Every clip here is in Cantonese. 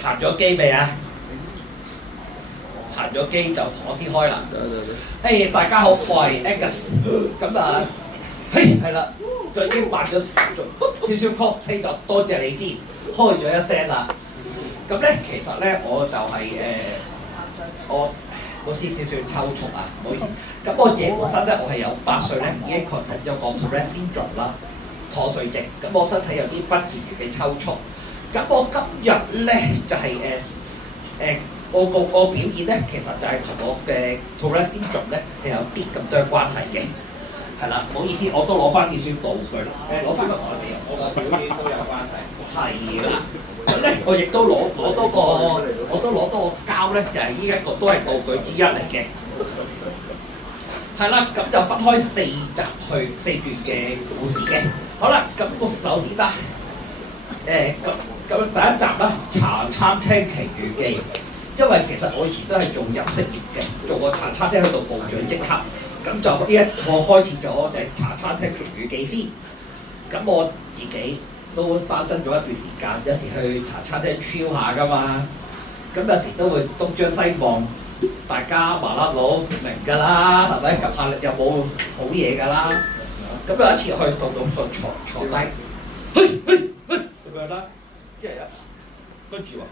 行咗機未啊？行咗機就我先開啦。大家好，我係 Angus。咁啊，係啦，佢已經扮咗少少 cosplay 咗，多謝你先，開咗一聲啦。咁咧，其實咧我就係我先少少抽搐啊，唔好意思。咁我自己本身咧，我係有8歲咧已經確診咗個 Tourette syndrome 啦，妥瑞症。咁我身體有啲不自然嘅抽搐。咁我今日咧就係我表演咧，其實就係同我嘅 Tourette syndrome 咧係有啲咁多關係嘅。係啦，唔好意思，我都攞翻少少道具啦。攞翻個台俾我個表演都有關係。係啦。咁咧，我亦都攞多個膠咧，就係呢一個都係道具之一嚟嘅。係啦，咁就分開4集去4段嘅故事嘅。好啦，咁我首先啦，咁第一集啦，茶餐廳奇遇記。因為其實我以前都係做飲食業嘅，做過茶餐廳去到部長職級，咁就我開始咗就係茶餐廳奇遇記先。咁我自己都翻身咗一段時間，有時去茶餐廳 chill 下噶嘛，咁有時都會東張西望，大家麻甩佬明㗎啦，係咪？及下有冇好嘢㗎啦？咁有一次去到坐低，咁樣啦，即係跟住話。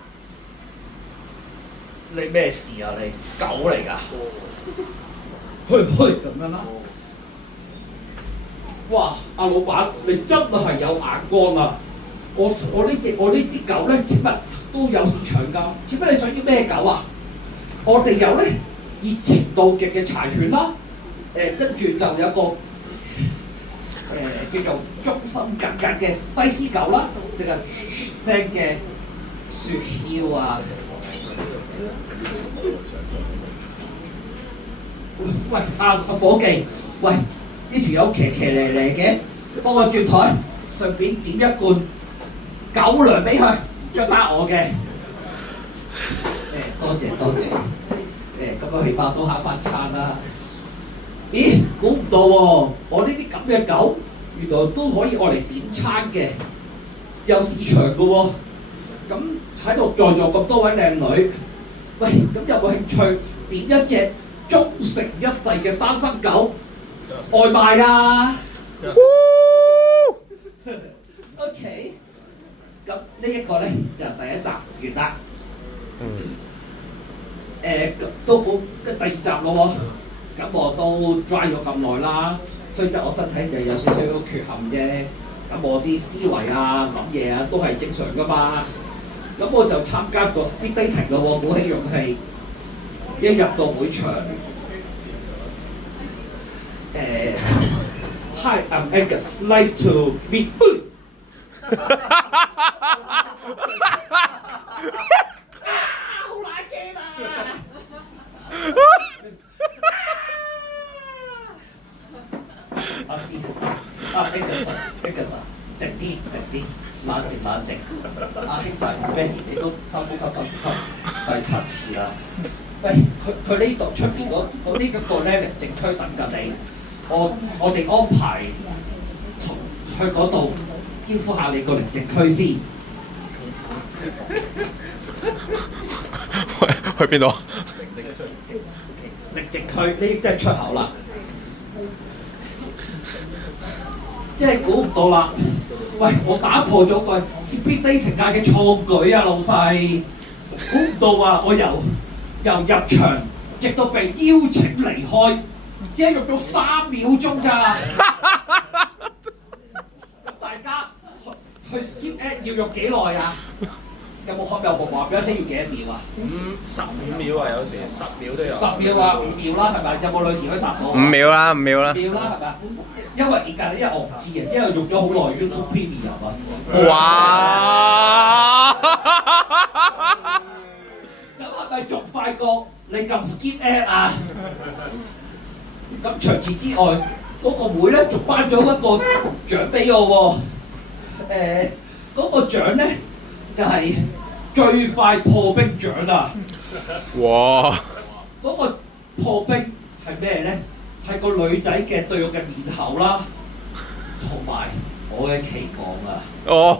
你咩事啊？你狗嚟㗎？咁樣啦。哇！阿老闆，你真係有眼光啊！我呢啲狗咧，請問都有市場㗎。請問你想要咩狗啊？我哋有咧熱情到極嘅柴犬啦，跟住就有個叫做忠心耿耿嘅西施狗啦，定係聲嘅雪橇啊！喂，伙計，喂，呢條友騎嚟嘅，幫我轉台，順便點一罐狗糧俾佢，將打我嘅。多謝。咁我起碼都慳翻餐啦。咦，估唔到喎，我呢啲咁嘅狗，原來都可以愛嚟點餐嘅，有市場嘅喎。咁喺度在座咁多位靚女。喂，咁有冇興趣點一隻忠誠一世嘅單身狗外賣啊？OK， 咁呢一個咧就第一集完啦。都估第2集咯喎，咁我都 dry 咗咁耐啦，雖則我身體就有少少缺陷啫，咁我啲思維啊、諗嘢啊都係正常噶嘛。咁我就參加個 speed dating 咯喎，鼓起勇氣，一入到會場，Hi, I'm Angus. Nice to meet you. 好冷靜啊！阿師，Angus，定啲。冷靜，阿兄弟咩事？你都深呼吸，第7次啦。喂，佢呢度出邊嗰呢一個咧寧靜區等緊你，我哋安排同去嗰度招呼下你個寧靜區先。去邊度？寧靜區呢即係出口啦，即係估唔到啦。喂，我打破咗個 speed dating 界嘅創舉啊，老細！估唔到啊，我由入場直到被邀請離開，只係用咗3秒鐘咋。咁大家去 skip ad 要用幾耐啊？有冇話俾我聽要幾多秒啊？15秒啊，有時10秒都有。10秒啊，5秒啦，係咪？有冇女士可以答我？5秒啦，5秒啦。5秒啦，係咪？因為點解咧？因為我唔知啊，因為用咗好耐 YouTube Premium 啊。哇！咁係咪仲快過你撳 skip ad 啊？咁除此之外，嗰個會咧仲頒咗一個獎俾我喎。嗰個獎咧就係最快破冰獎啊！哇！嗰個破冰係咩咧？係個女仔嘅對我嘅面口啦，同埋我嘅期望啊！哦，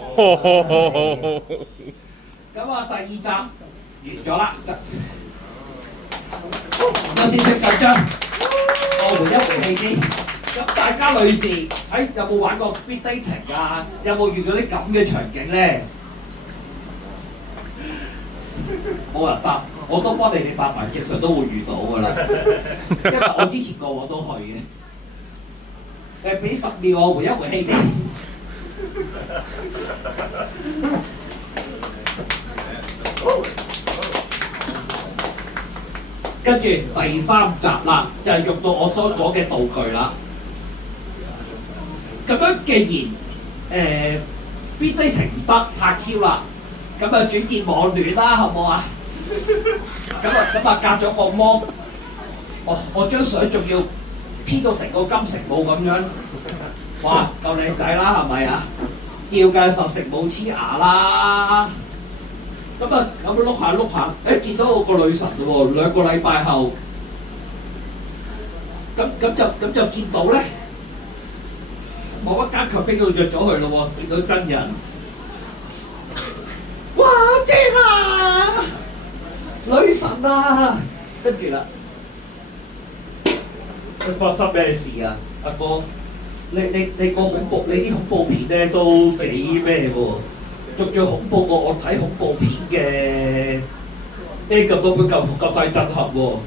咁啊，第二集完咗啦，有少少緊張，我回一回氣先。咁大家女士有冇玩過 speed dating 啊？有冇遇到啲咁嘅場景咧？冇人答，我都幫你哋答埋，正常都會遇到㗎啦。因為我之前個我都去嘅。俾10秒我回一回氣先。跟住第3集啦，就係用到我所講嘅道具啦。咁樣既然speed dating 唔得太 Q 啦，咁啊轉戰網戀啦，好唔好啊？咁啊隔咗個芒，我張相仲要 P 到成個金城武咁樣，哇夠靚仔啦，係咪啊？照計實食冇黐牙啦。咁碌下碌下，見到我個女神喎，2個禮拜後，咁就見到咧，某一間咖啡度約咗佢咯喎，見到真人，哇正啊，女神啊，跟住啦，佢發生咩事啊？阿哥，你個恐怖，你啲恐怖片咧都幾咩喎？仲要恐怖過我睇恐怖片嘅呢咁多本咁快震撼喎！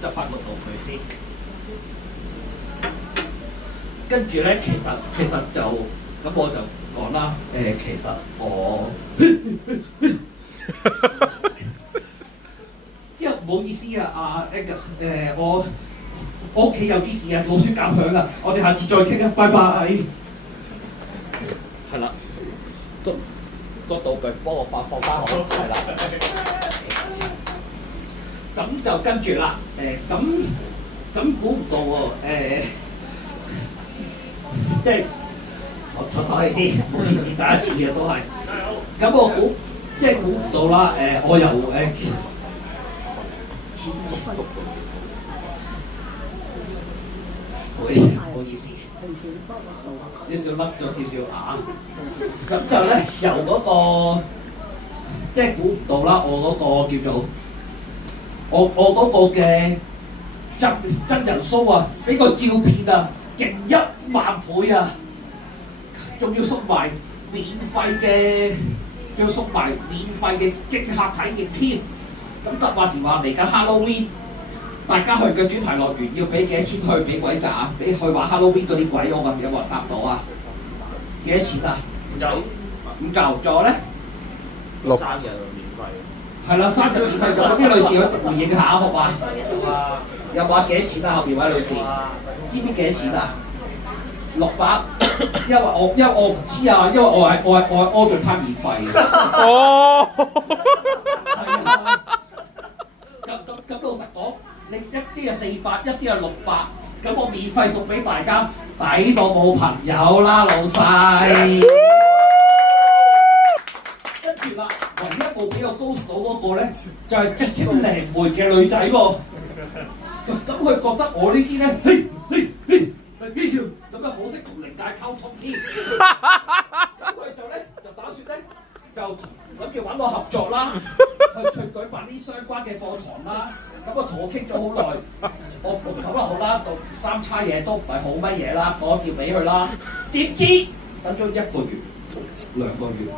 執翻個道具先，跟住咧其實就咁我就講啦，其實我之後唔好意思啊，阿 Angus，我屋企有啲事啊，老鼠夾響啊，我哋下次再傾啊，拜拜。係啦，個道具幫我放翻好，係啦。咁就跟住啦，咁估唔到喎，即係我唞氣先，唔好意思，第一次啊都係。咁我估唔到啦，我由唔好意思。少少甩咗少少牙，咁就咧由嗰個即係估唔到啦，我嗰個叫做我嗰個嘅真人 show 啊，俾個照片啊勁1萬倍啊，仲要送埋免費嘅即刻體驗添。咁話時話嚟緊 Halloween。大家去嘅主題樂園要俾幾多錢去俾鬼砸啊？俾去玩 Halloween 嗰啲鬼，我問有冇人答到啊？幾多錢啊？唔夠，仲有咧？6生日免費。係啦，生日免費，有啲女士去回應下好嘛？有話幾多錢啊？後邊位女士，知唔知幾多錢啊？600，因為我唔知啊，因為我係 order time 免費嘅。哦。係啊。咁老實講。你一啲係400，一啲係600，咁我免費送俾大家，抵到冇朋友啦，老細。跟住啦，唯一一部俾我 ghost 到嗰個咧，就係直情靈媒嘅女仔喎。咁佢覺得我呢啲咧，咁啊好識同靈界溝通添。咁佢就打算咧，就諗住揾我合作啦，去舉辦啲相關嘅課堂啦。咁啊同我傾咗好耐，我咁啦好啦，到3叉嘢都唔係好乜嘢啦，我照俾佢啦。點知等咗1個月、2個月、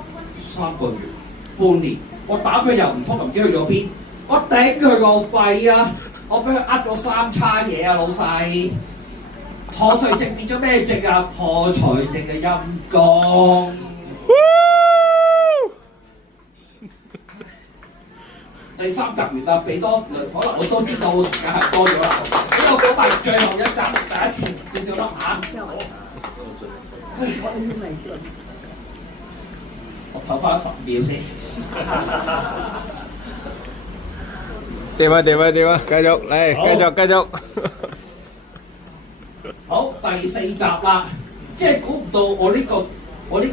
3個月、半年，我打佢又唔通，唔知去咗邊，我頂佢個肺啊！我俾佢咗3叉嘢啊，老細。破財症變咗咩症啊？破財症嘅陰公。第3集完啦，俾多可能我都知道時間係多咗啦。俾我講埋最後一集，第1次少少粒嚇。我唞翻10秒先。掂啊！繼續嚟，繼續。好，第4集啦，即係估唔到我呢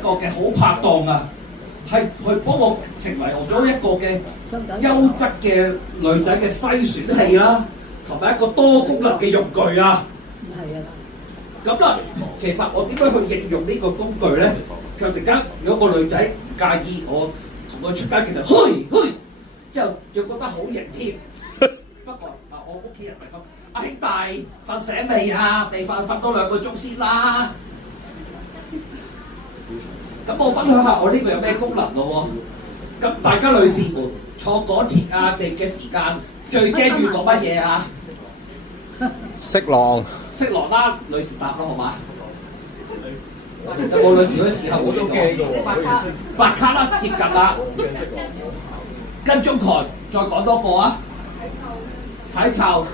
個嘅好拍檔啊，係去幫我成為咗一個嘅優質嘅女仔嘅篩選器啦，同埋一個多功能嘅用具啊。係啊。咁啦，其實我點樣去應用呢個工具咧？佢突然間，如果個女仔介意我同佢出街其實噓，之後又覺得好型添。不過我屋企人咪講：阿兄弟瞓醒未啊？未瞓多2個鐘先啦。咁我分享下我呢個有咩功能咯喎。咁大家女士們坐港鐵啊地嘅時間最驚遇到乜嘢啊？色狼，色狼啦，女士答啦好嘛？有冇女士嗰時候我都驚㗎喎，白卡啦，接近啦。跟蹤台再講多個啊！睇臭，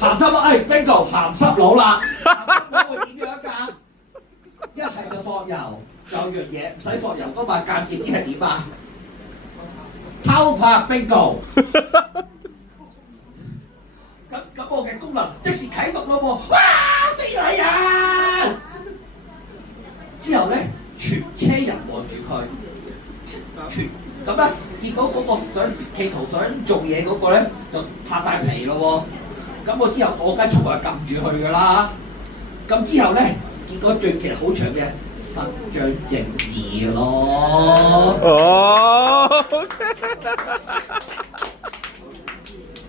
鹹濕佬，bingo 鹹濕佬啦！會點樣㗎？一係就索油，就樣嘢唔使索油都話間接啲係點啊？偷拍 bingo。咁我嘅功能即時啟動咯喎！哇，飛嚟啊！之後咧，全車人望住佢，咁咧，見到嗰個企圖想做嘢嗰個咧，就拍晒皮咯喎。咁我之後我梗係從來撳住佢噶啦。咁之後咧，結果其實好長嘅伸張正義咯。哦，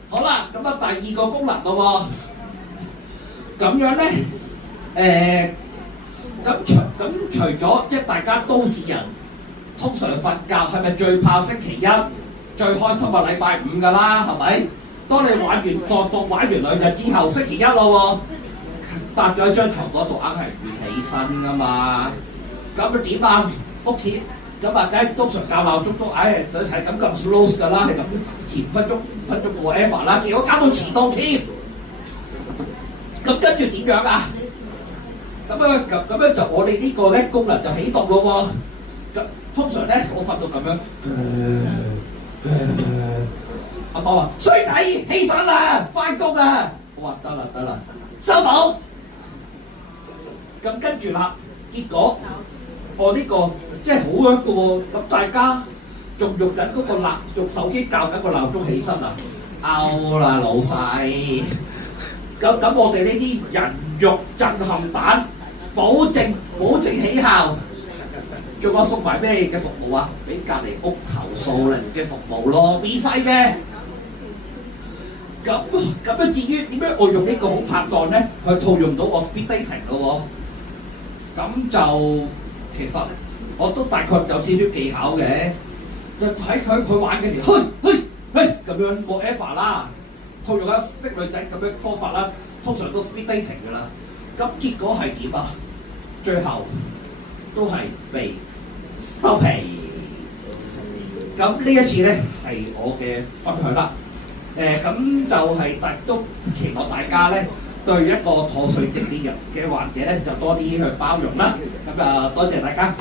好啦，咁啊第二個功能咯喎。咁樣咧，咁除咗即係大家都市人。通常瞓覺係咪最怕星期一最開心嘅禮拜五㗎啦？係咪？當你玩完玩完2日之後，星期一咯喎，搭咗喺張床嗰度，硬係唔會起身㗎嘛。咁點啊？屋企咁啊，梗係通常校鬧鐘都就係咁 slow 㗎啦，係咁前5分鐘whatever啦，結果搞到遲到添。咁跟住點樣啊？咁樣就我哋呢個咧功能就起動咯喎。通常咧，我瞓到咁樣，阿媽話：衰仔起身啦，翻工啊！我話得啦，收到。咁跟住啦，結果我呢個即係好樣嘅喎。咁大家仲用緊嗰個用手機校緊個鬧鐘起身啊！out 啦，老細。咁我哋呢啲人肉震撼彈，保證起效。仲有送埋咩嘅服務啊？俾隔離屋投訴鈴嘅服務咯，免費嘅。咁樣至於點樣我用呢個好拍檔咧，去套用到我 speed dating 咯喎。咁就其實我都大概有少少技巧嘅，就睇佢玩嘅時候，咁樣 whatever 啦，套用下識女仔咁樣方法啦，通常都 speed dating 㗎啦。咁結果係點啊？最後都係被收皮。咁呢一次咧係我嘅分享啦。咁就係都期望大家咧對一個妥瑞症啲人嘅患者咧就多啲去包容啦。咁多謝大家。